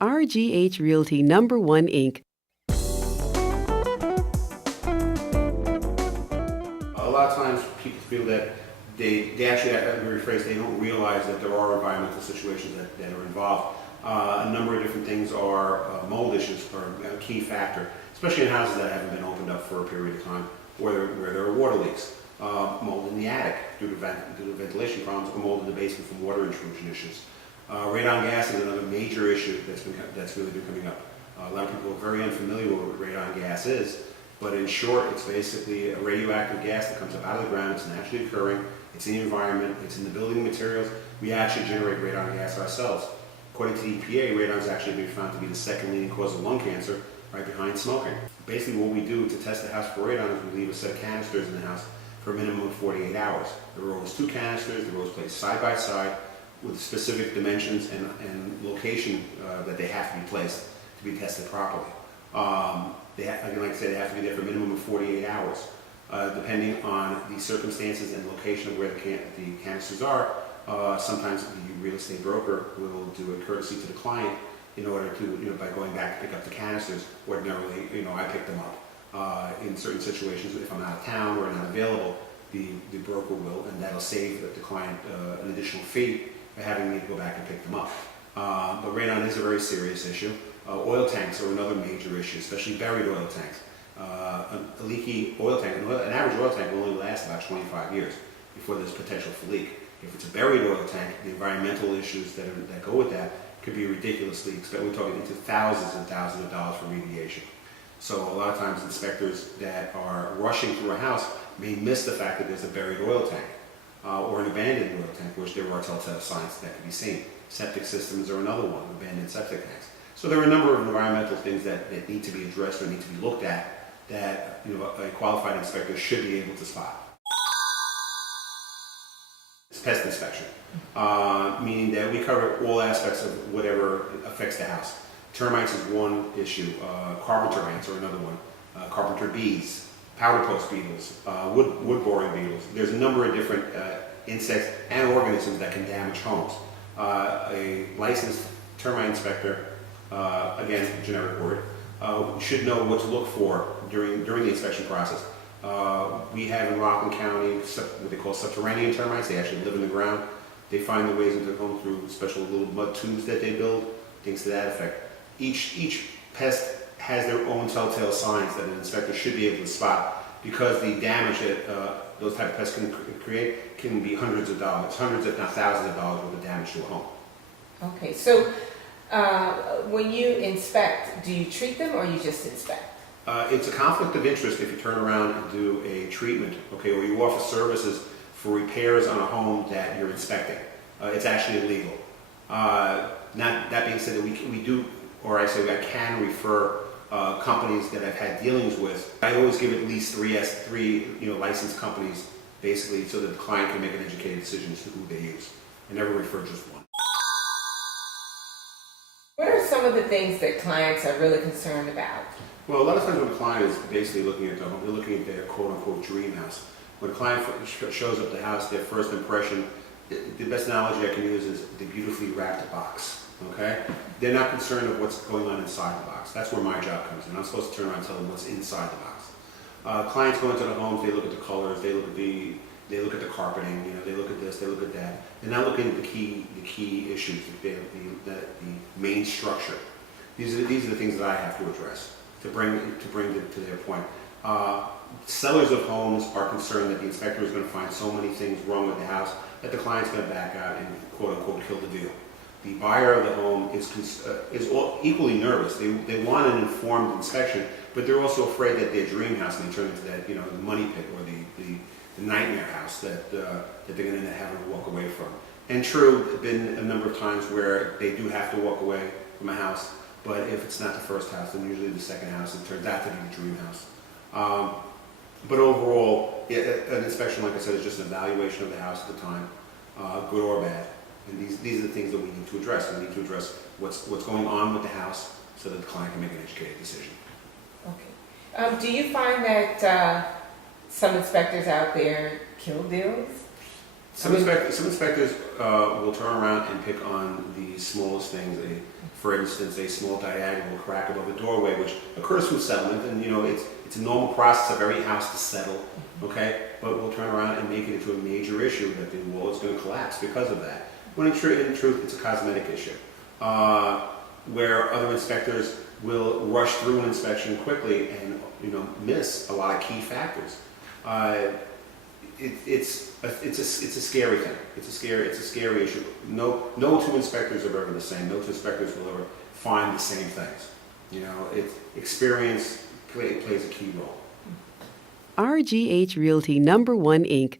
RGH Realty Number One Inc. A lot of times people feel that they actually, let me rephrase, they don't realize that there are environmental situations that are involved. A number of different things are mold issues are a key factor, especially in houses that haven't been opened up for a period of time, where there are water leaks, mold in the attic due to ventilation problems, or mold in the basement from water intrusion issues. Radon gas is another major issue that's really been coming up. A lot of people are very unfamiliar with what radon gas is, but in short, it's basically a radioactive gas that comes up out of the ground. It's naturally occurring. It's in the environment. It's in the building materials. We actually generate radon gas ourselves. According to the EPA, radon has actually been found to be the second leading cause of lung cancer, right behind smoking. Basically, what we do to test the house for radon is we leave a set of canisters in the house for a minimum of 48 hours. There are always two canisters. They're always placed side by side with specific dimensions and location that they have to be placed to be tested properly. Again, like I said, they have to be there for a minimum of 48 hours. Depending on the circumstances and location of where the canisters are, sometimes the real estate broker will do a courtesy to the client in order to, by going back to pick up the canisters. Ordinarily, I pick them up. In certain situations, if I'm out of town or not available, the broker will, and that'll save the client an additional fee by having me go back and pick them up. But radon is a very serious issue. Oil tanks are another major issue, especially buried oil tanks. A leaky oil tank, an average oil tank will only last about 25 years before there's potential for leak. If it's a buried oil tank, the environmental issues that go with that could be ridiculously expensive. We're talking into thousands and thousands of dollars for remediation. So a lot of times inspectors that are rushing through a house may miss the fact that there's a buried oil tank or an abandoned oil tank, which there are telltale signs that can be seen. Septic systems are another one, abandoned septic tanks. So there are a number of environmental things that need to be addressed or need to be looked at that a qualified inspector should be able to spot. It's pest inspection, meaning that we cover all aspects of whatever affects the house. Termites is one issue, carpenter ants are another one, carpenter bees, powder post beetles, wood boring beetles. There's a number of different insects and organisms that can damage homes. A licensed termite inspector, again, generic word, should know what to look for during the inspection process. We have in Rockland County what they call subterranean termites. They actually live in the ground. They find their ways into the home through special little mud tubes that they build, things to that effect. Each pest has their own telltale signs that an inspector should be able to spot, because the damage that those type of pests can create can be hundreds of dollars, hundreds if not thousands of dollars worth of damage to a home. Okay, so when you inspect, do you treat them or you just inspect? It's a conflict of interest if you turn around and do a treatment, okay, or you offer services for repairs on a home that you're inspecting. It's actually illegal. That being said, we do, or I can refer companies that I've had dealings with. I always give at least three licensed companies, basically, so that the client can make an educated decision as to who they use. I never refer just one. What are some of the things that clients are really concerned about? Well, a lot of times when a client is basically looking at the home, they're looking at their quote-unquote dream house. When a client shows up the house, their first impression, the best analogy I can use is the beautifully wrapped box, okay? They're not concerned with what's going on inside the box. That's where my job comes in. I'm supposed to turn around and tell them what's inside the box. Clients go into the homes, they look at the colors, they look at the carpeting, they look at this, they look at that. They're not looking at the key issues, the main structure. These are the things that I have to address to bring to their point. Sellers of homes are concerned that the inspector is going to find so many things wrong with the house that the client's going to back out and quote unquote kill the deal. The buyer of the home is equally nervous. They want an informed inspection, but they're also afraid that their dream house may turn into that the money pit or the nightmare house that they're going to end up having to walk away from. And true, there have been a number of times where they do have to walk away from a house, but if it's not the first house, then usually the second house, it turns out to be the dream house. But overall, an inspection, like I said, is just an evaluation of the house at the time, good or bad. And these are the things that we need to address. We need to address what's going on with the house so that the client can make an educated decision. Okay. Do you find that some inspectors out there kill deals? Some inspectors will turn around and pick on the smallest things. For instance, a small diagonal crack above a doorway, which occurs from settlement, and it's a normal process of every house to settle, okay? But we'll turn around and make it into a major issue that the wall is going to collapse because of that. When in truth, it's a cosmetic issue. Where other inspectors will rush through an inspection quickly and miss a lot of key factors. It's a scary thing. It's a scary issue. No two inspectors are ever the same. No two inspectors will ever find the same things. Experience plays a key role. RGH Realty Number 1 Inc.